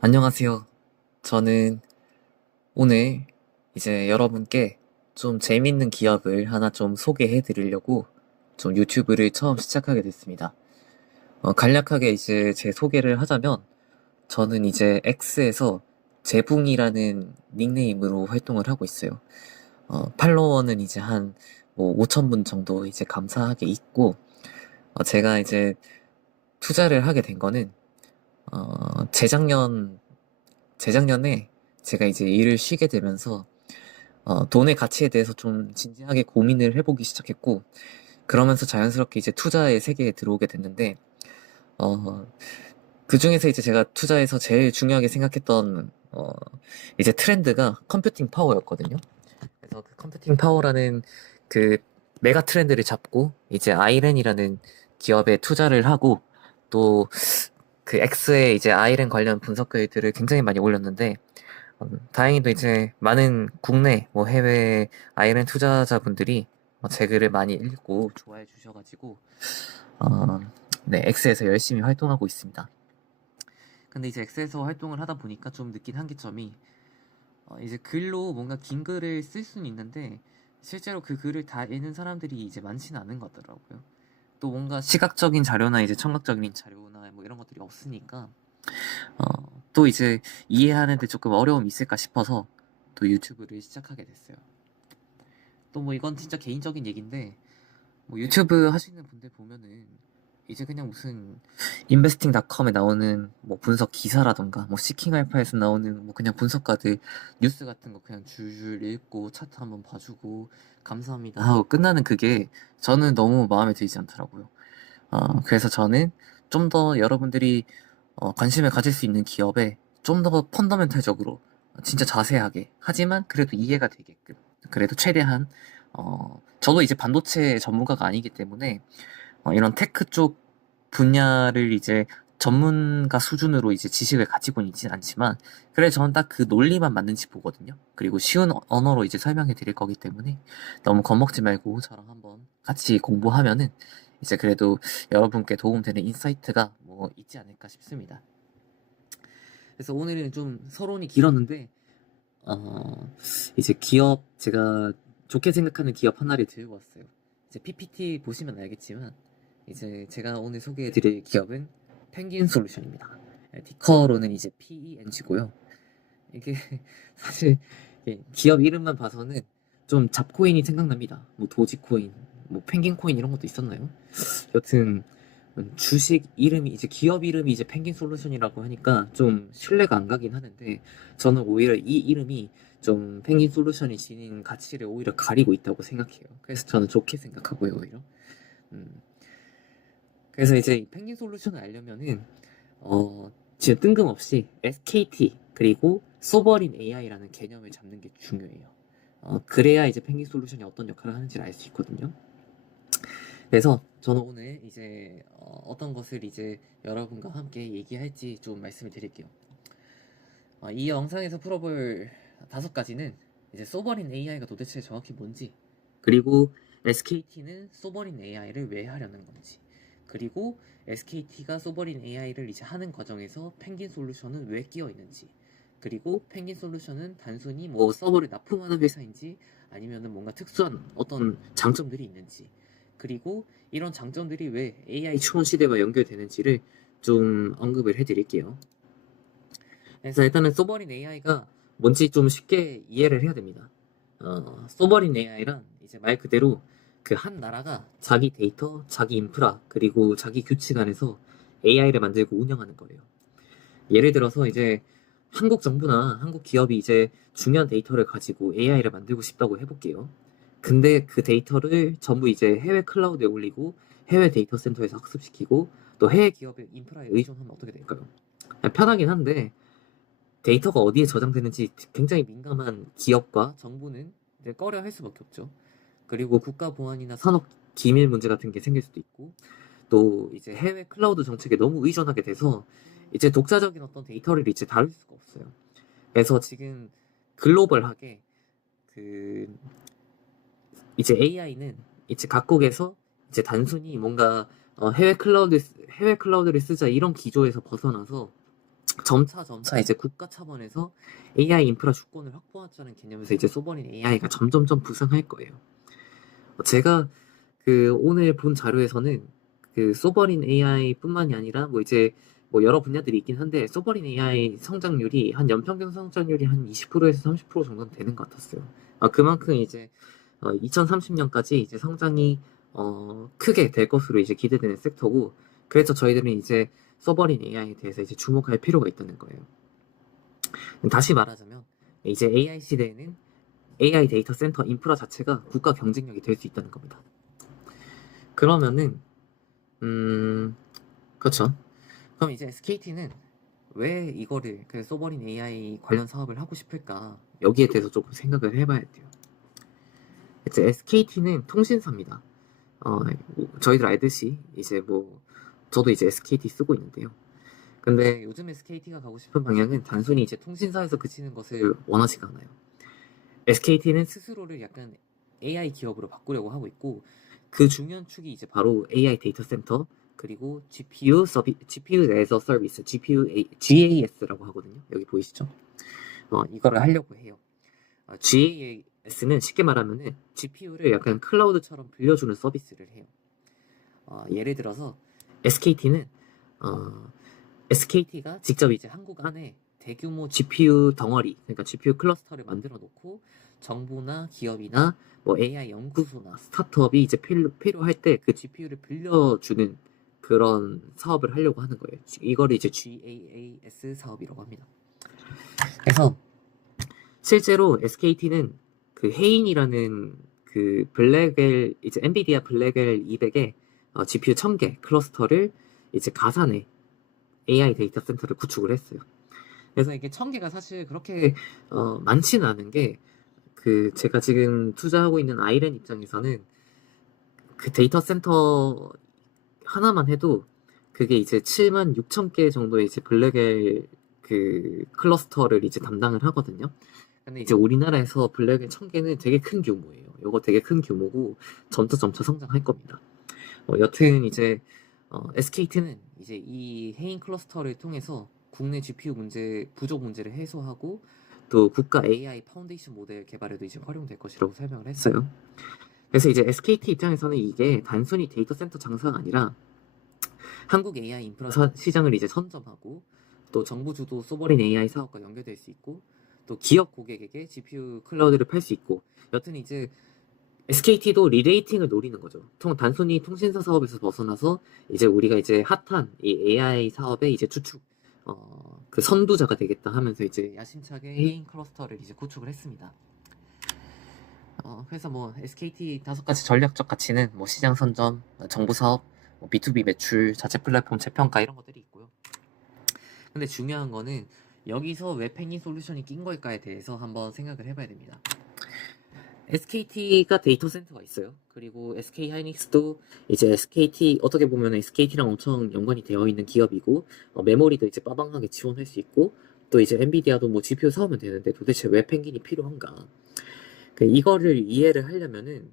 안녕하세요. 저는 오늘 이제 여러분께 좀 재밌는 기업을 하나 좀 소개해 드리려고 좀 유튜브를 처음 시작하게 됐습니다. 간략하게 이제 제 소개를 하자면 저는 이제 X에서 재붕이라는 닉네임으로 활동을 하고 있어요. 팔로워는 이제 한 뭐 5천 분 정도 이제 감사하게 있고, 제가 이제 투자를 하게 된 거는 재작년에 제가 이제 일을 쉬게 되면서 돈의 가치에 대해서 좀 진지하게 고민을 해보기 시작했고, 그러면서 자연스럽게 이제 투자의 세계에 들어오게 됐는데, 어, 그 중에서 이제 제가 투자에서 제일 중요하게 생각했던, 이제 트렌드가 컴퓨팅 파워였거든요. 그래서 그 컴퓨팅 파워라는 그 메가 트렌드를 잡고, 이제 아이렌이라는 기업에 투자를 하고, 또 그 X에 이제 아이렌 관련 분석 글들을 굉장히 많이 올렸는데, 다행히도 이제 많은 국내 뭐 해외 아이랜 투자자분들이 제 글을 많이 읽고 좋아해 주셔가지고 어, 네, 엑스에서 열심히 활동하고 있습니다. 근데 이제 엑스에서 활동을 하다 보니까 좀 느낀 한계점이, 이제 글로 뭔가 긴 글을 쓸 수는 있는데 실제로 그 글을 다 읽는 사람들이 이제 많지는 않은 것 같더라고요. 또 뭔가 시각적인 자료나 이제 청각적인 자료나 뭐 이런 것들이 없으니까 또 이제 이해하는데 조금 어려움이 있을까 싶어서 또 유튜브를 시작하게 됐어요. 또 뭐 이건 진짜 개인적인 얘기인데, 뭐 유튜브 하시는 분들 보면은 이제 그냥 무슨 investing.com에 나오는 뭐 분석 기사라던가 뭐 시킹알파에서 나오는 뭐 그냥 분석가들 뉴스 같은 거 그냥 줄줄 읽고 차트 한번 봐주고 감사합니다 하고 끝나는 그게 저는 너무 마음에 들지 않더라고요. 그래서 저는 좀 더 여러분들이 관심을 가질 수 있는 기업에 좀 더 펀더멘탈적으로 진짜 자세하게 하지만 그래도 이해가 되게끔, 그래도 최대한 저도 이제 반도체 전문가가 아니기 때문에 이런 테크 쪽 분야를 이제 전문가 수준으로 이제 지식을 가지고는 있진 않지만 그래 저는 딱 그 논리만 맞는지 보거든요. 그리고 쉬운 언어로 이제 설명해 드릴 거기 때문에 너무 겁먹지 말고 저랑 한번 같이 공부하면은 이제 그래도 여러분께 도움되는 인사이트가 뭐 있지 않을까 싶습니다. 그래서 오늘은 좀 서론이 길었는데 이제 기업, 제가 좋게 생각하는 기업 하나를 들고 왔어요. 이제 PPT 보시면 알겠지만 이제 제가 오늘 소개해드릴 기업은 펭귄 솔루션입니다. 티커로는 이제 PENG고요. 이게 사실 기업 이름만 봐서는 좀 잡코인이 생각납니다. 뭐 도지코인, 뭐 펭귄코인 이런 것도 있었나요? 여튼 주식 이름이 이제 기업 이름이 이제 펭귄 솔루션이라고 하니까 좀 신뢰가 안 가긴 하는데 저는 오히려 이 이름이 좀 펭귄 솔루션이 지닌 가치를 오히려 가리고 있다고 생각해요. 그래서 저는 좋게 생각하고요, 오히려. 음. 그래서 이제 이 펭귄 솔루션을 알려면은 진짜 뜬금없이 SKT 그리고 소버린 AI라는 개념을 잡는 게 중요해요. 그래야 이제 펭귄 솔루션이 어떤 역할을 하는지를 알 수 있거든요. 그래서 저는 오늘 이제 어떤 것을 이제 여러분과 함께 얘기할지 좀 말씀을 드릴게요. 이 영상에서 풀어볼 5가지는 이제 소버린 AI가 도대체 정확히 뭔지, 그리고 SKT는 소버린 AI를 왜 하려는 건지, 그리고 SKT가 소버린 AI를 이제 하는 과정에서 펭귄 솔루션은 왜 끼어 있는지, 그리고 펭귄 솔루션은 단순히 뭐 서버를 납품하는 회사인지 아니면은 뭔가 특수한 어떤 장점들이 있는지, 그리고 이런 장점들이 왜 AI 추원 시대와 연결되는지를 좀 언급을 해드릴게요. 그래서 일단은 소버린 AI가 뭔지 좀 쉽게 이해를 해야 됩니다. 소버린 AI란 이제 말 그대로 그 한 나라가 자기 데이터, 자기 인프라, 그리고 자기 규칙 안에서 AI를 만들고 운영하는 거예요. 예를 들어서 이제 한국 정부나 한국 기업이 이제 중요한 데이터를 가지고 AI를 만들고 싶다고 해볼게요. 근데 그 데이터를 전부 이제 해외 클라우드에 올리고 해외 데이터 센터에서 학습시키고 또 해외 기업의 인프라에 의존하면 어떻게 될까요? 편하긴 한데 데이터가 어디에 저장되는지 굉장히 민감한 기업과 정부는 이제 꺼려 할 수밖에 없죠. 그리고 국가 보안이나 산업 기밀 문제 같은 게 생길 수도 있고, 또 이제 해외 클라우드 정책에 너무 의존하게 돼서 이제 독자적인 어떤 데이터를 이제 다룰 수가 없어요. 그래서 지금 글로벌하게 그 이제 AI는 이제 각국에서 이제 단순히 뭔가 해외 클라우드를 쓰자 이런 기조에서 벗어나서 점차 이제 국가 차원에서 AI 인프라 주권을 확보하자는 개념에서 이제 소버린 AI가 점점점 부상할 거예요. 제가 오늘 본 자료에서는 소버린 AI뿐만이 아니라 뭐 이제 뭐 여러 분야들이 있긴 한데 소버린 AI 성장률이 한 연평균 성장률이 한 20%에서 30% 정도는 되는 것 같았어요. 그만큼 이제 2030년까지 이제 성장이 크게 될 것으로 이제 기대되는 섹터고, 그래서 저희들은 이제 소버린 AI에 대해서 이제 주목할 필요가 있다는 거예요. 다시 말하자면 이제 AI 시대에는 AI 데이터 센터 인프라 자체가 국가 경쟁력이 될 수 있다는 겁니다. 그러면은 그렇죠. 그럼 이제 SKT는 왜 이거를 소버린 AI 관련 사업을 하고 싶을까? 여기에 대해서 조금 생각을 해봐야 돼요. 이제 SKT는 통신사입니다. 저희들 알듯이 이제 뭐 저도 이제 SKT 쓰고 있는데요. 근데 요즘 SKT가 가고 싶은 방향은 단순히 이제 통신사에서 그치는 것을 원하지가 않아요. SKT는 스스로를 약간 AI 기업으로 바꾸려고 하고 있고, 그 중요한 축이 이제 바로 AI 데이터 센터, 그리고 GPU as a Service, GAS라고 하거든요. 여기 보이시죠? 이거를 하려고 해요. GAS는 쉽게 말하면은 GPU를 약간 클라우드처럼 빌려주는 서비스를 해요. 예를 들어서 SKT는 SKT가 직접 이제 한국 안에 대규모 GPU 덩어리, 그러니까 GPU 클러스터를 만들어 놓고 정부나 기업이나 뭐 AI 연구소나 스타트업이 이제 필요할 때 그 GPU를 빌려주는 그런 사업을 하려고 하는 거예요. 이거를 이제 GAAS 사업이라고 합니다. 그래서 실제로 SKT는 헤인이라는 이제 엔비디아 블랙엘 200의 GPU 1000개 클러스터를 이제 가산해 AI 데이터 센터를 구축을 했어요. 그래서 이게 1000개가 사실 그렇게 많지는 않은 게, 제가 지금 투자하고 있는 아이렌 입장에서는 데이터 센터 하나만 해도 그게 이제 76,000개 정도의 이제 블랙엘 클러스터를 이제 담당을 하거든요. 근데 이제 우리나라에서 블랙엘 1000개는 되게 큰 규모예요. 이거 되게 큰 규모고 점차 성장할 겁니다. 여튼 이제 SKT는 이제 이 해인 클러스터를 통해서 국내 GPU 부족 문제를 해소하고 또 국가 AI 파운데이션 모델 개발에도 이제 활용될 것이라고 설명을 했어요. 그래서 이제 SKT 입장에서는 이게 단순히 데이터 센터 장사가 아니라 한국 AI 인프라 시장을 이제 선점하고, 또 정부 주도 소버린 AI 사업과 연결될 수 있고, 또 기업 고객에게 GPU 클라우드를 팔 수 있고, 여튼 이제 SKT도 리레이팅을 노리는 거죠. 단순히 통신사 사업에서 벗어나서 이제 우리가 이제 핫한 이 AI 사업의 이제 주축, 선두자가 되겠다 하면서 이제 야심차게 해인 클러스터를 이제 구축을 했습니다. 그래서 뭐 SKT 5가지 전략적 가치는 뭐 시장 선점, 정부 사업, 뭐 B2B 매출, 자체 플랫폼 재평가 이런 것들이 있고요. 근데 중요한 거는 여기서 왜 펭귄 솔루션이 낀 걸까에 대해서 한번 생각을 해봐야 됩니다. SKT가 데이터 센터가 있어요. 그리고 SK 하이닉스도 이제 어떻게 보면 SKT랑 엄청 연관이 되어 있는 기업이고, 메모리도 이제 빠방하게 지원할 수 있고, 또 이제 엔비디아도 뭐 GPU 사오면 되는데 도대체 왜 펭귄이 필요한가? 이거를 이해를 하려면은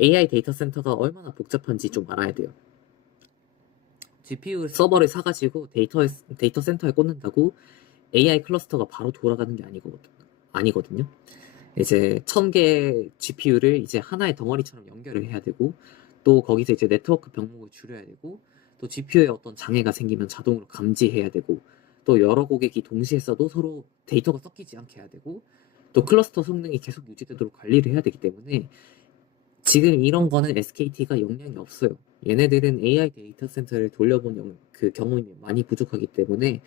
AI 데이터 센터가 얼마나 복잡한지 좀 알아야 돼요. GPU 서버를 사가지고 데이터 센터에 꽂는다고 AI 클러스터가 바로 돌아가는 게 아니거든요. 이제 1000개 GPU를 이제 하나의 덩어리처럼 연결을 해야 되고, 또 거기서 이제 네트워크 병목을 줄여야 되고, 또 GPU에 어떤 장애가 생기면 자동으로 감지해야 되고, 또 여러 고객이 동시에 써도 서로 데이터가 섞이지 않게 해야 되고, 또 클러스터 성능이 계속 유지되도록 관리를 해야 되기 때문에 지금 이런 거는 SKT가 역량이 없어요. 얘네들은 AI 데이터 센터를 돌려본 경험이 많이 부족하기 때문에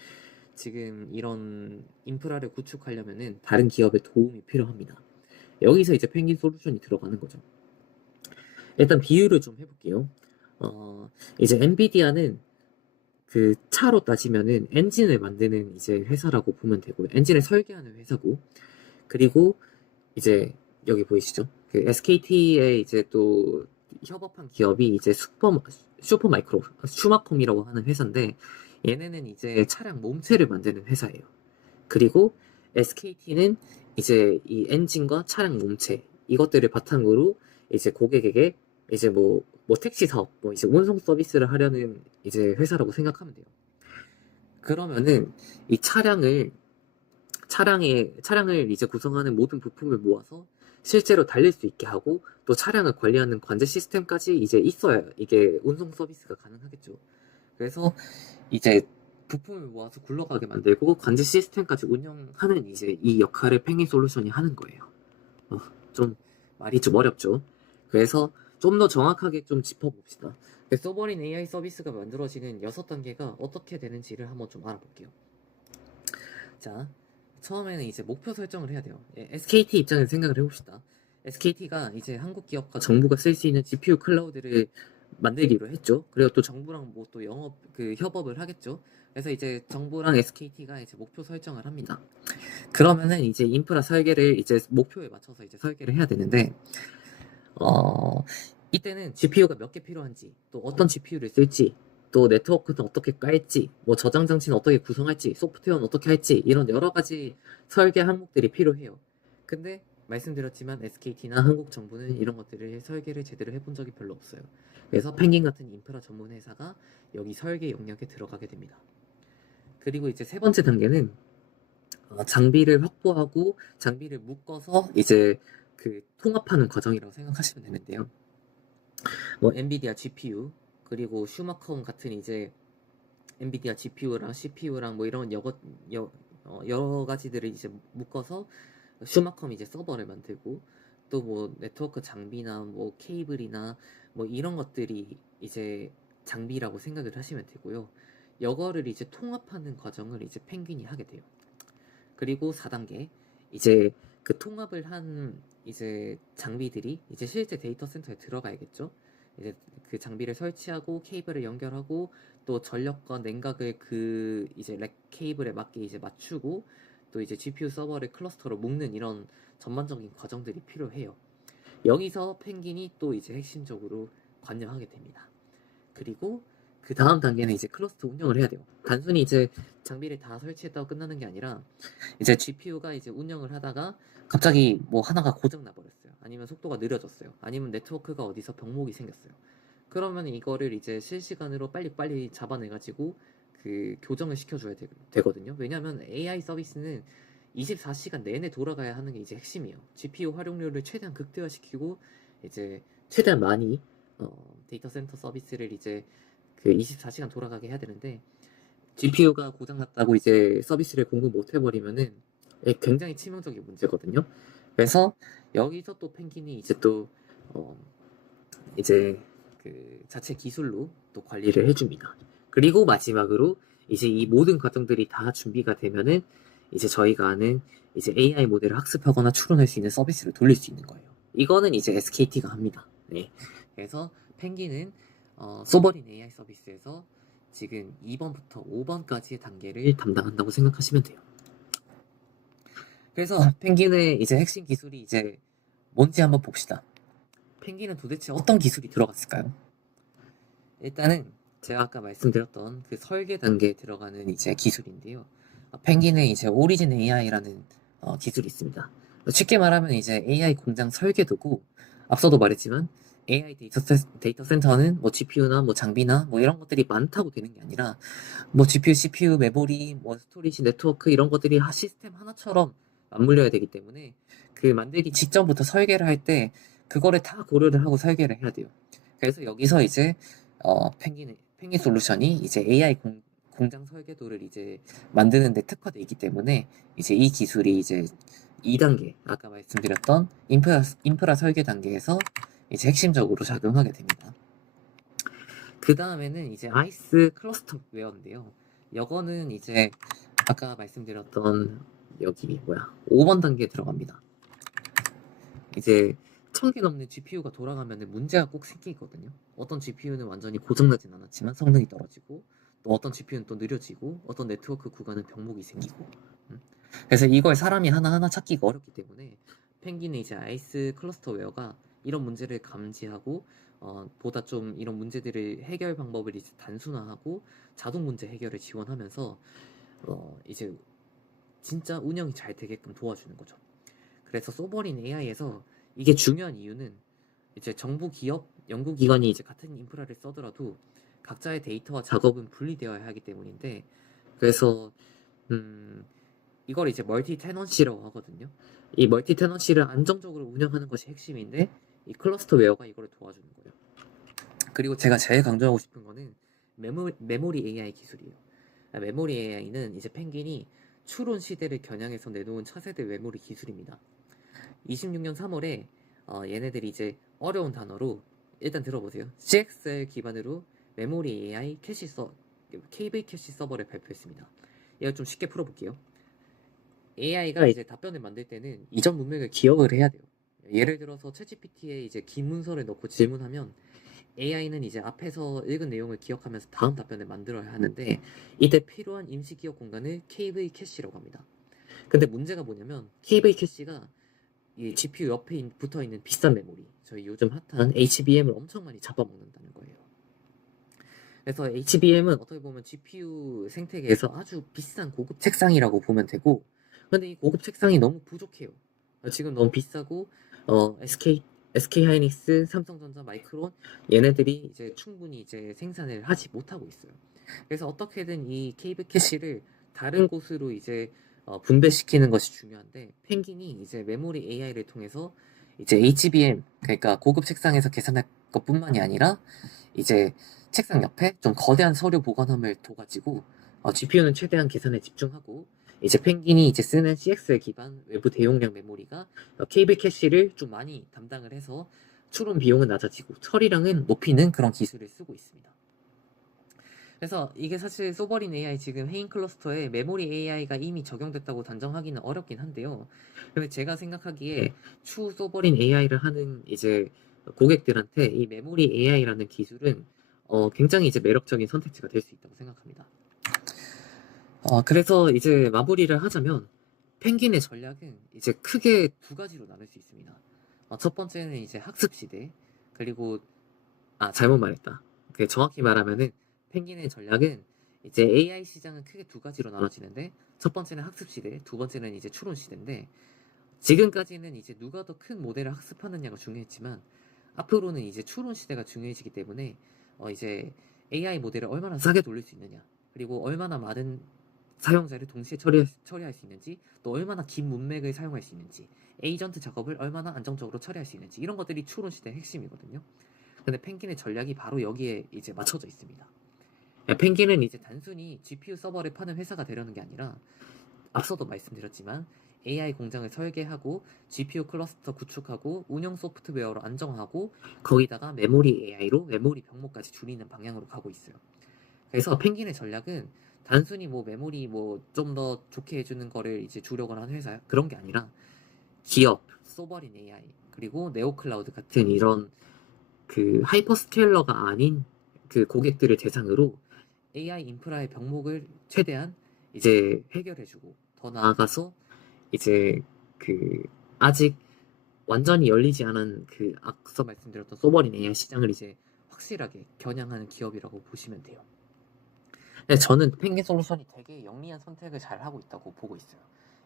지금 이런 인프라를 구축하려면은 다른 기업의 도움이 필요합니다. 여기서 이제 펭귄 솔루션이 들어가는 거죠. 일단 비유를 좀 해볼게요. 이제 엔비디아는 차로 따지면은 엔진을 만드는 이제 회사라고 보면 되고요. 엔진을 설계하는 회사고, 그리고 이제 여기 보이시죠? SKT에 이제 또 협업한 기업이 이제 슈마콤이라고 하는 회사인데, 얘네는 이제 차량 몸체를 만드는 회사예요. 그리고 SKT는 이제 이 엔진과 차량 몸체 이것들을 바탕으로 이제 고객에게 이제 택시 사업, 이제 운송 서비스를 하려는 이제 회사라고 생각하면 돼요. 그러면은 이 차량을 이제 구성하는 모든 부품을 모아서 실제로 달릴 수 있게 하고 또 차량을 관리하는 관제 시스템까지 이제 있어야 이게 운송 서비스가 가능하겠죠. 그래서 이제 부품을 모아서 굴러가게 만들고 관제 시스템까지 운영하는 이제 이 역할을 펭귄 솔루션이 하는 거예요. 좀 말이 좀 어렵죠. 그래서 좀 더 정확하게 좀 짚어봅시다. 서버린 AI 서비스가 만들어지는 6단계가 어떻게 되는지를 한번 좀 알아볼게요. 자, 처음에는 이제 목표 설정을 해야 돼요. SKT 입장에서 생각을 해봅시다. SKT가 이제 한국 기업과 정부가 쓸 수 있는 GPU 클라우드를 만들기로 했죠. 그리고 또 정부랑 뭐 또 협업을 하겠죠. 그래서 이제 정부랑 SKT가 이제 목표 설정을 합니다. 그러면은 이제 인프라 설계를 이제 목표에 맞춰서 이제 설계를 해야 되는데, 이때는 GPU가 몇 개 필요한지, 또 어떤 GPU를 쓸지, 또 네트워크는 어떻게 깔지, 뭐 저장 장치는 어떻게 구성할지, 소프트웨어는 어떻게 할지, 이런 여러 가지 설계 항목들이 필요해요. 근데 말씀드렸지만 SKT나 한국 정부는 이런 것들을 설계를 제대로 해본 적이 별로 없어요. 그래서 펭귄 같은 인프라 전문 회사가 여기 설계 영역에 들어가게 됩니다. 그리고 이제 세 번째 단계는 장비를 확보하고 장비를 묶어서 이제 그 통합하는 과정이라고 생각하시면 되는데요. 뭐 엔비디아 GPU 그리고 슈마컴 같은 이제 엔비디아 GPU랑 CPU랑 뭐 이런 여러 가지들을 이제 묶어서 슈마컴 이제 서버를 만들고 또 뭐 네트워크 장비나 뭐 케이블이나 뭐 이런 것들이 이제 장비라고 생각을 하시면 되고요. 이거를 이제 통합하는 과정을 이제 펭귄이 하게 돼요. 그리고 4단계 이제 그 통합을 한 이제 장비들이 이제 실제 데이터 센터에 들어가야겠죠. 이제 그 장비를 설치하고 케이블을 연결하고 또 전력과 냉각을 그 이제 렉 케이블에 맞게 이제 맞추고 또 이제 GPU 서버를 클러스터로 묶는 이런 전반적인 과정들이 필요해요. 여기서 펭귄이 또 이제 핵심적으로 관여하게 됩니다. 그리고 그 다음 단계는 이제 클러스터 운영을 해야 돼요. 단순히 이제 장비를 다 설치했다고 끝나는 게 아니라 이제 GPU가 이제 운영을 하다가 갑자기 뭐 하나가 고장 나버렸어요. 아니면 속도가 느려졌어요. 아니면 네트워크가 어디서 병목이 생겼어요. 그러면 이거를 이제 실시간으로 빨리빨리 잡아내가지고 그 교정을 시켜줘야 되거든요. 왜냐하면 AI 서비스는 24시간 내내 돌아가야 하는 게 이제 핵심이에요. GPU 활용률을 최대한 극대화시키고 이제 최대한 많이 데이터 센터 서비스를 이제 그 24시간 돌아가게 해야 되는데 GPU가 고장났다고 이제 서비스를 공급 못 해버리면은 굉장히 치명적인 문제거든요. 그래서 여기서 또 펭귄이 이제 또 이제 그 자체 기술로 또 관리를 해줍니다. 그리고 마지막으로 이제 이 모든 과정들이 다 준비가 되면은 이제 저희가 아는 이제 AI 모델을 학습하거나 추론할 수 있는 서비스를 돌릴 수 있는 거예요. 이거는 이제 SKT가 합니다. 네. 그래서 펭귄은 소버린 AI 서비스에서 지금 2번부터 5번까지의 단계를 담당한다고 생각하시면 돼요. 그래서 펭귄의 이제 핵심 기술이 이제 뭔지 한번 봅시다. 펭귄은 도대체 어떤 기술이 들어갔을까요? 일단은 제가 아까 말씀드렸던 그 설계 단계에 들어가는 이제 기술인데요. 펭귄은 이제 오리진 AI라는 기술이 있습니다. 쉽게 말하면 이제 AI 공장 설계도고 앞서도 말했지만 AI 데이터 센터는 뭐 GPU나 뭐 장비나 뭐 이런 것들이 많다고 되는 게 아니라 뭐 GPU, CPU, 메모리, 뭐 스토리지, 네트워크 이런 것들이 시스템 하나처럼 맞물려야 되기 때문에 그 만들기 직전부터 설계를 할 때 그거를 다 고려를 하고 설계를 해야 돼요. 그래서 여기서 이제 펭귄 솔루션이 이제 AI 공장 설계도를 이제 만드는 데 특화되어 있기 때문에 이제 이 기술이 이제 2단계 아까 말씀드렸던 인프라 설계 단계에서 이제 핵심적으로 작용하게 됩니다. 그 다음에는 이제 아이스 클러스터 웨어인데요. 이거는 이제 아까 말씀드렸던 여기 5번 단계에 들어갑니다. 이제 1000개 넘는 GPU가 돌아가면 문제가 꼭 생기거든요. 어떤 GPU는 완전히 고장나진 않았지만 성능이 떨어지고 또 어떤 GPU는 또 느려지고 어떤 네트워크 구간은 병목이 생기고 그래서 이걸 사람이 하나하나 찾기가 어렵기 때문에 펭귄의 이제 아이스 클러스터 웨어가 이런 문제를 감지하고 보다 좀 이런 문제들을 해결 방법을 이제 단순화하고 자동 문제 해결을 지원하면서 이제 진짜 운영이 잘 되게끔 도와주는 거죠. 그래서 소버린 AI에서 이게 중요한 이유는 이제 정부 기업 연구기관이 이제 같은 인프라를 써더라도 각자의 데이터와 작업은 분리되어야 하기 때문인데 그래서 이걸 이제 멀티 테넌시라고 하거든요. 이 멀티 테넌시를 안정적으로 운영하는 것이 핵심인데 이 클러스터 웨어가 이걸 도와주는 거예요. 그리고 제가 제일 강조하고 싶은 거는 메모리 AI 기술이에요. 메모리 AI는 이제 펭귄이 추론 시대를 겨냥해서 내놓은 차세대 메모리 기술입니다. 26년 3월에 얘네들이 이제 어려운 단어로 일단 들어보세요. CXL 기반으로 메모리 AI KV 캐시 서버를 발표했습니다. 이거 좀 쉽게 풀어볼게요. AI가 이제 답변을 만들 때는 이전 문맥을 기억을 해야 돼요. 예를 들어서 챗GPT에 이제 긴 문서를 넣고 질문하면 AI는 이제 앞에서 읽은 내용을 기억하면서 다음 답변을 만들어야 하는데 이때 필요한 임시 기억 공간을 KV 캐시라고 합니다. 근데 문제가 뭐냐면 KV 캐시가 이 GPU 옆에 붙어 있는 비싼 메모리, 저희 요즘 핫한 HBM을 엄청 많이 잡아먹는다는 거예요. 그래서 HBM은 어떻게 보면 GPU 생태계에서 아주 비싼 고급 책상이라고 보면 되고, 근데 이 고급 책상이 너무 부족해요. 지금 너무 비싸고 SK 하이닉스, 삼성전자, 마이크론 얘네들이 이제 충분히 이제 생산을 하지 못하고 있어요. 그래서 어떻게든 이 케이블 캐시를 다른 곳으로 이제 분배시키는 것이 중요한데, 펭귄이 이제 메모리 AI를 통해서 이제 HBM, 그러니까 고급 책상에서 계산할 것뿐만이 아니라 이제 책상 옆에 좀 거대한 서류 보관함을 둬가지고 GPU는 최대한 계산에 집중하고, 이제 펭귄이 이제 쓰는 CXL 기반 외부 대용량 메모리가 케이블 캐시를 좀 많이 담당을 해서 추론 비용은 낮아지고 처리량은 높이는 그런 기술을 쓰고 있습니다. 그래서 이게 사실 소버린 AI 지금 해인 클러스터에 메모리 AI가 이미 적용됐다고 단정하기는 어렵긴 한데요. 근데 제가 생각하기에 추후 소버린 AI를 하는 이제 고객들한테 이 메모리 AI라는 기술은 굉장히 이제 매력적인 선택지가 될 수 있다고 생각합니다. 그래서 이제 마무리를 하자면 펭귄의 전략은 이제 크게 두 가지로 나눌 수 있습니다. 첫 번째는 이제 학습 시대, 그리고 잘못 말했다. 정확히 말하면은 펭귄의 전략은 이제 AI 시장은 크게 두 가지로 나눠지는데, 첫 번째는 학습 시대, 두 번째는 이제 추론 시대인데, 지금까지는 이제 누가 더 큰 모델을 학습하느냐가 중요했지만 앞으로는 이제 추론 시대가 중요해지기 때문에 이제 AI 모델을 얼마나 싸게 돌릴 수 있느냐, 그리고 얼마나 많은 사용자를 동시에 처리할 수 있는지, 또 얼마나 긴 문맥을 사용할 수 있는지, 에이전트 작업을 얼마나 안정적으로 처리할 수 있는지, 이런 것들이 추론 시대의 핵심이거든요. 근데 펭귄의 전략이 바로 여기에 이제 맞춰져 있습니다. 펭귄은 이제 단순히 GPU 서버를 파는 회사가 되려는 게 아니라, 앞서도 말씀드렸지만 AI 공장을 설계하고 GPU 클러스터 구축하고 운영 소프트웨어로 안정하고 거기다가 메모리 AI로 메모리 병목까지 줄이는 방향으로 가고 있어요. 그래서 펭귄의 전략은 단순히 뭐 메모리 뭐 좀 더 좋게 해주는 거를 이제 주력을 하는 회사, 그런 게 아니라 기업, 소버린 AI, 그리고 네오클라우드 같은 이런 그 하이퍼스케일러가 아닌 그 고객들을 대상으로 AI 인프라의 병목을 최대한 이제 해결해주고, 더 나아가서 이제 그 아직 완전히 열리지 않은 그 앞서 말씀드렸던 소버린 AI 시장을 이제 확실하게 겨냥하는 기업이라고 보시면 돼요. 근데 저는 펭귄 솔루션이 되게 영리한 선택을 잘 하고 있다고 보고 있어요.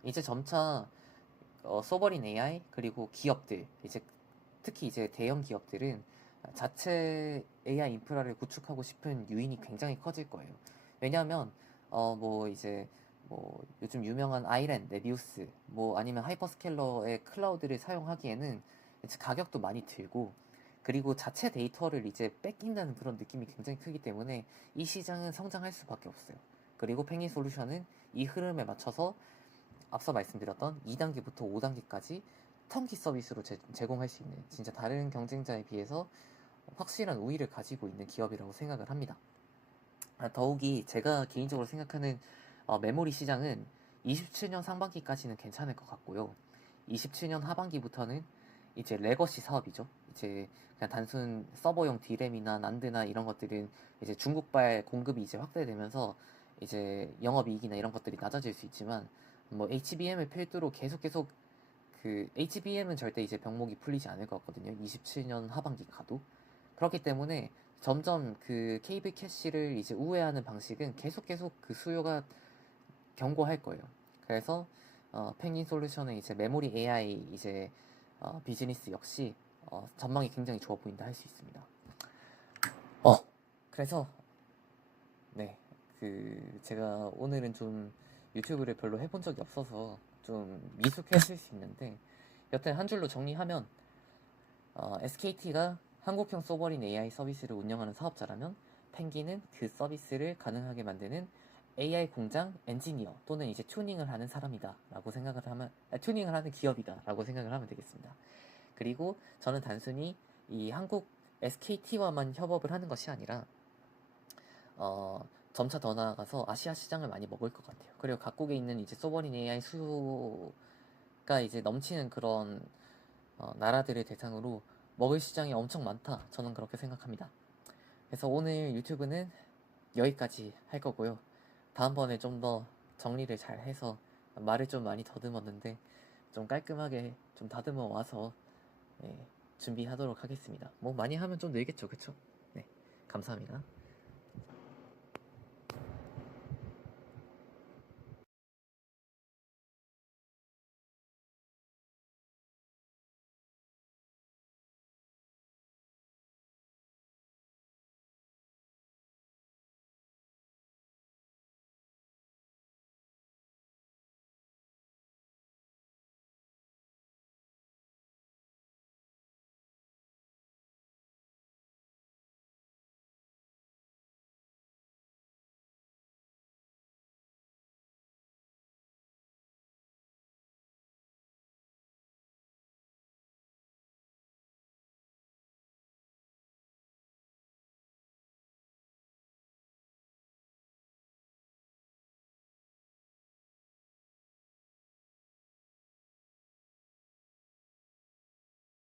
이제 점차 소버린 AI 그리고 기업들, 이제 특히 이제 대형 기업들은 자체 AI 인프라를 구축하고 싶은 유인이 굉장히 커질 거예요. 왜냐하면 뭐 이제 뭐 요즘 유명한 아이랜, 네비우스, 뭐 아니면 하이퍼스케일러의 클라우드를 사용하기에는 이제 가격도 많이 들고, 그리고 자체 데이터를 이제 뺏긴다는 그런 느낌이 굉장히 크기 때문에 이 시장은 성장할 수밖에 없어요. 그리고 펭귄 솔루션은 이 흐름에 맞춰서 앞서 말씀드렸던 2단계부터 5단계까지 턴키 서비스로 제공할 수 있는, 진짜 다른 경쟁자에 비해서 확실한 우위를 가지고 있는 기업이라고 생각을 합니다. 더욱이 제가 개인적으로 생각하는 메모리 시장은 27년 상반기까지는 괜찮을 것 같고요. 27년 하반기부터는 이제 레거시 사업이죠. 이제 그냥 단순 서버용 D램이나 난드나 이런 것들은 이제 중국발 공급이 이제 확대되면서 이제 영업이익이나 이런 것들이 낮아질 수 있지만, 뭐 HBM을 필두로 계속 그 HBM은 절대 이제 병목이 풀리지 않을 것 같거든요. 27년 하반기 가도. 그렇기 때문에 점점 그 케이블 캐시를 이제 우회하는 방식은 계속 그 수요가 견고할 거예요. 그래서 펭귄 솔루션은 이제 메모리 AI 이제 비즈니스 역시 전망이 굉장히 좋아 보인다 할 수 있습니다. 그래서 네, 제가 오늘은 좀 유튜브를 별로 해본 적이 없어서 좀 미숙했을 수 있는데, 여튼 한 줄로 정리하면, SKT가 한국형 소버린 AI 서비스를 운영하는 사업자라면 펭귄은 그 서비스를 가능하게 만드는 AI 공장 엔지니어 또는 이제 튜닝을 하는 사람이다라고 생각을 하면, 튜닝을 하는 기업이다라고 생각을 하면 되겠습니다. 그리고 저는 단순히 이 한국 SKT와만 협업을 하는 것이 아니라 점차 더 나아가서 아시아 시장을 많이 먹을 것 같아요. 그리고 각국에 있는 이제 소버린 AI 수요가 이제 넘치는 그런 나라들을 대상으로 먹을 시장이 엄청 많다. 저는 그렇게 생각합니다. 그래서 오늘 유튜브는 여기까지 할 거고요. 다음번에 좀 더 정리를 잘 해서 말을 좀 많이 더듬었는데 좀 깔끔하게 좀 다듬어 와서 준비하도록 하겠습니다. 뭐 많이 하면 좀 늘겠죠, 그쵸? 네, 감사합니다.